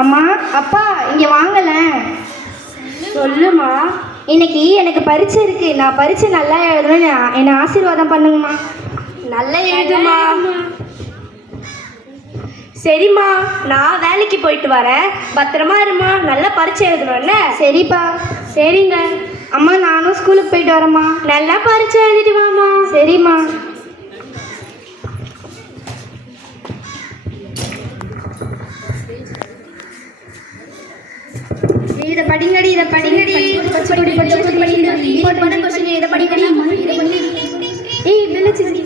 அம்மா அப்பா இங்க வாங்கலேன் சொல்லுமா. இன்னைக்கு எனக்கு பரீட்சை இருக்கு. நான் பரீட்சை நல்லா எழுதணும்னு என்னை ஆசீர்வாதம் பண்ணுங்கம்மா. நல்லா எழுதுமா. சரிம்மா நான் வேலைக்கு போயிட்டு வரேன். பத்திரமா இருமா நல்லா பரிச்சை எழுதணும்ல. சரிப்பா. சரிங்க. அம்மா நானும் ஸ்கூலுக்கு போயிட்டு வரேம்மா. நல்லா பரிச்சை எழுதிட்டு வாமா சரிம்மா. இதை படிங்கடி இதை படிங்கடி. பச்சை கொடி பச்சை கொடி படிங்கடி போட்டு பண்ண கொஸ்டின் இதை படிங்கடி. இதை ஏய் கும்பிடுறேங்க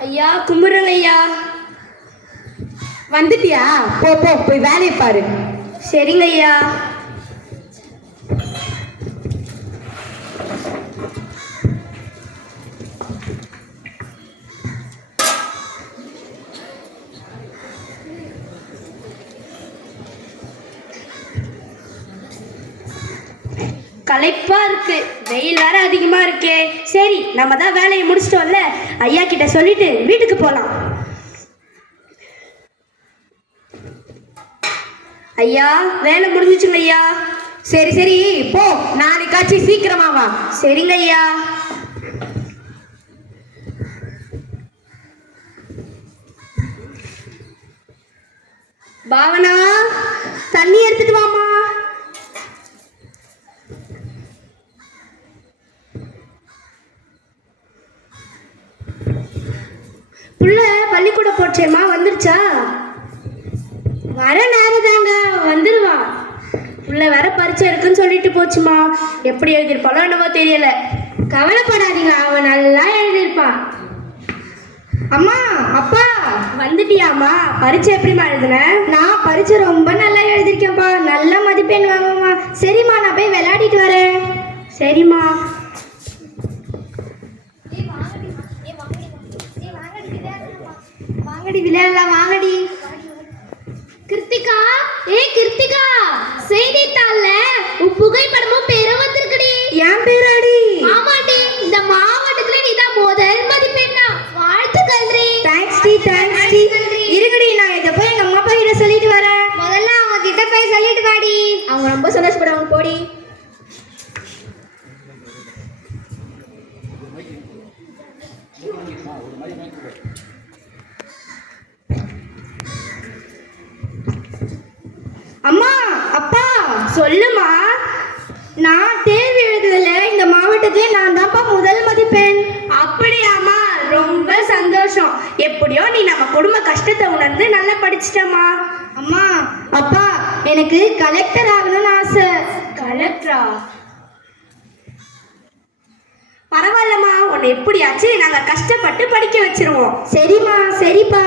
ஐயா வந்துட்டியா? போ போ போய் வேலையை பாரு. சரிங்க களைப்பா இருக்கு. வெயில் வேற அதிகமா இருக்கே. சரி நம்ம தான் வேலையை முடிச்சிட்டோம்ல. ஐயா கிட்ட சொல்லிட்டு வீட்டுக்கு போலாம். ஐயா வேலை முடிஞ்சிச்சுங்க ஐயா. சரி சரி போ. நாளைக்காச்சும் சீக்கிரமா வா. சரிங்க ஐயா. பாவனா தண்ணி எடுத்துட்டு வாமா புள்ள பள்ளிக்கூடம் போச்சேம்மா வந்துருச்சா? வர நேரம் தாங்க வந்துருவா உள்ள வேற பரீட்சை இருக்குன்னு சொல்லிட்டு போச்சுமா எப்படி எழுதியிருப்பாளோ என்னவோ தெரியல. கவலைப்படாதீங்க அவன் நல்லா எழுதியிருப்பான் அம்மா அப்பா வந்துட்டியாம்மா? பரீட்சை எப்படிம்மா எழுதுன? நான் பரீட்சை ரொம்ப நல்லா எழுதியிருக்கேன்ப்பா. நல்ல மதிப்பெண் வாங்குமா சரிம்மா நான் போய் விளையாடிட்டு வரேன். சரிம்மா. வாங்கடி விளையாடலாம் வாங்கடி. கிருத்திகா ஏ கிருத்திகா செய்தித்தாள்ல உன் புகைப்படமும் பேரும் வந்திருக்குடி. என் பேராடி? ஆமாடி இந்த மாவட்டத்துல நீதான் முதல் மதிப்பெண்ணா. வாழ்த்துக்கள் டி தேங்க்ஸ் டி. தேங்க்ஸ் டி இருங்கடி நான் இதை போய் எங்க அம்மா அப்பா கிட்ட சொல்லிட்டு வரேன். முதல்ல அவங்க கிட்ட போய் சொல்லிட்டு வாடி. அவங்க ரொம்ப சந்தோஷப்படுவாங்க போடி. அம்மா சொல்லுமா? நான் தேர்வு எழுதுதல இந்த மாவட்டத்திலே நான் தான்ப்பா முதல் மதிப்பெண். அப்படியாம்மா ரொம்ப சந்தோஷம். எப்படியோ நீ நம்ம குடும்ப கஷ்டத்தை உணர்ந்து நல்லா படிச்சிட்டம்மா. அம்மா அப்பா எனக்கு கலெக்டர் ஆகணும்னு ஆசை. கலெக்டரா பரவாயில்லம்மா உன்னை எப்படியாச்சும் நாங்க கஷ்டப்பட்டு படிக்க வச்சிருவோம். சரிம்மா சரிப்பா.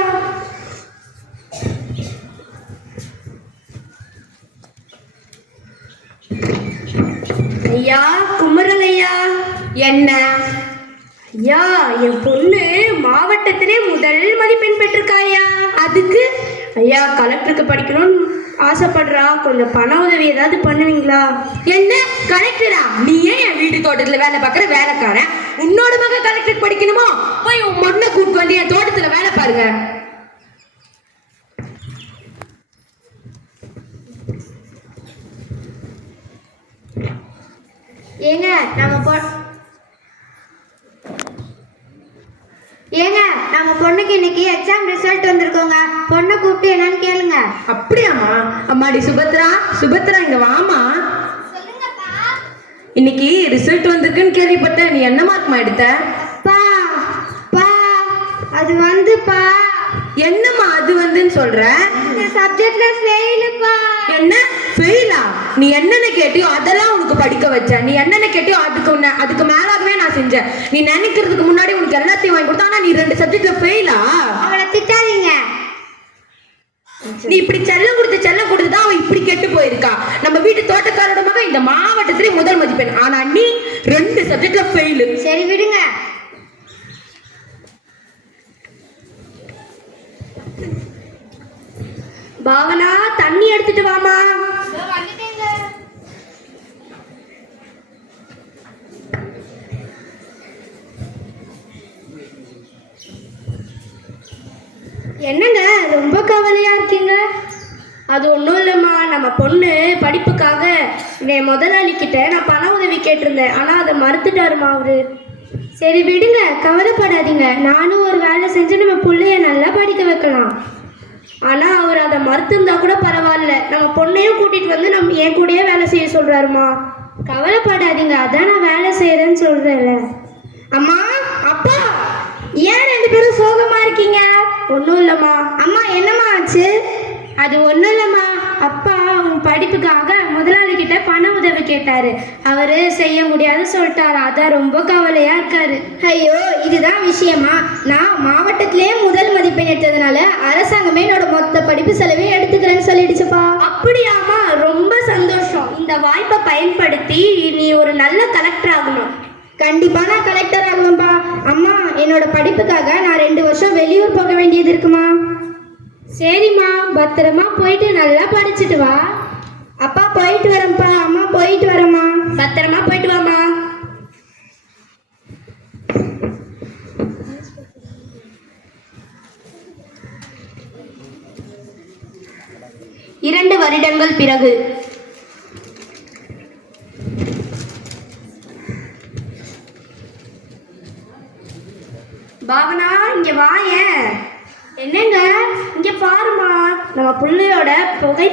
ஐயா குமரலையா என்ன? ஐயா என் பொண்ணு மாவட்டத்திலே முதல் மதிப்பெண் பெற்றிருக்காயா? அதுக்கு? ஐயா கலெக்டருக்கு படிக்கணும்னு ஆசைப்படுறா. கொஞ்சம் பண உதவி ஏதாவது பண்ணுவீங்களா? என்ன? கலெக்டரா? நீ ஏன் என் வீட்டு தோட்டத்துல வேலை பார்க்குற வேலைக்காரன். உன்னோட மகன் கலெக்டருக்கு படிக்கணுமோ? போய் உன் மண்ணை கூட்டு வந்து என் தோட்டத்துல வேலை பாருங்க. ஏங்க நம்ம பொ ஏங்க நம்ம பொண்ணுக்கு இன்னைக்கு எக்ஸாம் ரிசல்ட் வந்திருக்கோங்க. பொண்ணை கூப்பிட்டு என்னன்னு கேளுங்க. அப்படியாம்மா? அம்மாடி சுபத்ரா சுபத்ரா இங்க வாமா இன்னைக்கு ரிசல்ட் வந்திருக்குன்னு கேள்விப்பட்டேன். நீ என்ன மார்க்மா எடுத்த? பா பா அது வந்துப்பா. என்னம்மா அது வந்துன்னு சொல்ற? இந்த சப்ஜெக்ட்ல ஃபெயிலுப்பா என்ன? ஃபெயிலா நீ என்னென்ன கேட்டியோ அதெல்லாம் உனக்கு படிக்க வச்சேன். நீ என்னென்ன கேட்டியோ அதுக்கு உன்னை அதுக்கு மேலாகவே நான் செஞ்சேன். நீ நினைக்கிறதுக்கு முன்னாடி உனக்கு எல்லாத்தையும் வாங்கி கொடுத்தா ஆனா நீ ரெண்டு சப்ஜெக்ட்ல ஃபெயிலா அவளை திட்டாதீங்க. நீ இப்படி செல்லம் கொடுத்து செல்லம் கொடுத்து தான் அவன் இப்படி கெட்டு போயிருக்கா. நம்ம வீட்டு தோட்டக்காரோட மகன் இந்த மாவட்டத்திலே முதல் மதிப்பெண். ஆனா நீ ரெண்டு சப்ஜெக்ட்ல ஃபெயிலு சரி விடுங்க. பாவனா தண்ணி எடுத்துட்டு வாமா. என்னங்க ரொம்ப கவலையா இருக்கீங்க? அது ஒன்றும் இல்லைம்மா. நம்ம பொண்ணு படிப்புக்காக என் முதலாளிக்கிட்ட நான் பண உதவி கேட்டிருந்தேன். ஆனால் அதை மறுத்துட்டாருமா அவரு? சரி விடுங்க. கவலைப்படாதீங்க. நானும் ஒரு வேலை செஞ்சு நம்ம பிள்ளைய நல்லா படிக்க வைக்கலாம். ஆனால் அவர் அதை மறுத்திருந்தா கூட பரவாயில்ல. நம்ம பொண்ணையும் கூட்டிட்டு வந்து நம்ம என் கூடயே வேலை செய்ய சொல்கிறாருமா கவலைப்படாதீங்க. அதான் நான் வேலை செய்கிறேன்னு சொல்கிறேன்ல அம்மா அப்பா ஏன் ரெண்டு பேரும் சோகமா இருக்கீங்க ஒன்றும் இல்லைம்மா. அம்மா என்னம்மா ஆச்சு? அது ஒன்றும் இல்லைம்மா. அப்பா உன் படிப்புக்காக முதலாளி கிட்ட பண உதவி கேட்டாரு. அவரு செய்ய முடியாது சொல்லிட்டாரு. அதான் ரொம்ப கவலையா இருக்காரு. ஐயோ இதுதான் விஷயமா? நான் மாவட்டத்திலே முதல் மதிப்பெண் எடுத்ததுனால அரசாங்கமே என்னோட மொத்த படிப்பு செலவையும் எடுத்துக்கிறேன்னு சொல்லிடுச்சுப்பா. அப்படியாம்மா. ரொம்ப சந்தோஷம். இந்த வாய்ப்பை பயன்படுத்தி நீ ஒரு நல்ல கலெக்டர் ஆகணும். கண்டிப்பா நான் கலெக்டர் ஆகுவேன்ப்பா. அம்மா என்னோட படிப்புக்காக நான் ரெண்டு வருஷம் வெளியூர் போக வேண்டியது இருக்குமா? சரிம்மா பத்திரமா போயிட்டு நல்லா படிச்சுட்டு வா. அப்பா போயிட்டு வரேன்ப்பா அம்மா போயிட்டு வரேம்மா. பத்திரமா போயிட்டு வாம்மா. இரண்டு வருடங்கள் பிறகு பாவனா இங்க வாய என்னங்க? இங்க பாருமா நம்ம புள்ளையோட புகை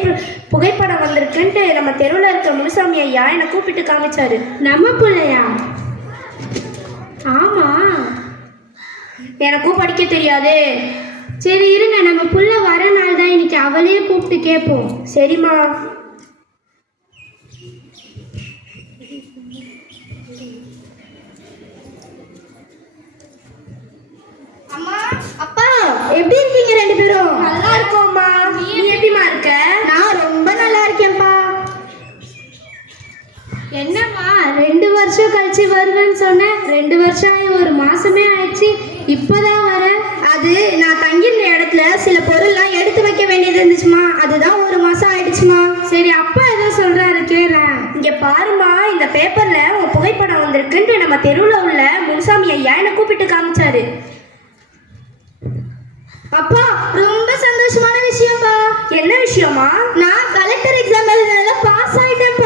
புகைப்படம் வந்திருக்குன்ட்டு நம்ம தெருவில் இருக்கிற முனுசாமி ஐயா என்னை கூப்பிட்டு காமிச்சாரு. நம்ம பிள்ளையா? ஆமா. எனக்கும் படிக்க தெரியாதே. சரி இருங்க நம்ம புள்ள வர நாள் தான் இன்னைக்கு அவளையே கூப்பிட்டு கேட்போம். சரிம்மா அம்மா அப்பா எப்படி இருக்கீங்க ரெண்டு பேரும்? நல்லா இருக்கோம்மா. நீ எப்படிமா இருக்க? நான் ரொம்ப நல்லா இருக்கேன்ப்பா. என்னம்மா? ரெண்டு வருஷம் கழிச்சு வருவேன்னு சொன்னேன். ரெண்டு வருஷம் ஆகி ஒரு மாசமே ஆயிடுச்சு. இப்போதான் வர அது நான் தங்கியிருந்த இடத்துல சில பொருள்லாம் எடுத்து வைக்க வேண்டியது இருந்துச்சுமா. அதுதான் ஒரு மாசம் ஆயிடுச்சுமா. சரி அப்பா ஏதோ சொல்றாரு கேளேன் இங்க பாருமா இந்த பேப்பர்ல உன் புகைப்படம் வந்திருக்குன்ட்டு நம்ம தெருவில் உள்ள முனுசாமி ஐயா என்னை கூப்பிட்டு காமிச்சாரு. அப்பா ரொம்ப சந்தோஷமான விஷயம்ப்பா. என்ன விஷயமா? நான் கலெக்டர் எக்ஸாம் எழுதுனதுல பாஸ் ஆயிட்டேன்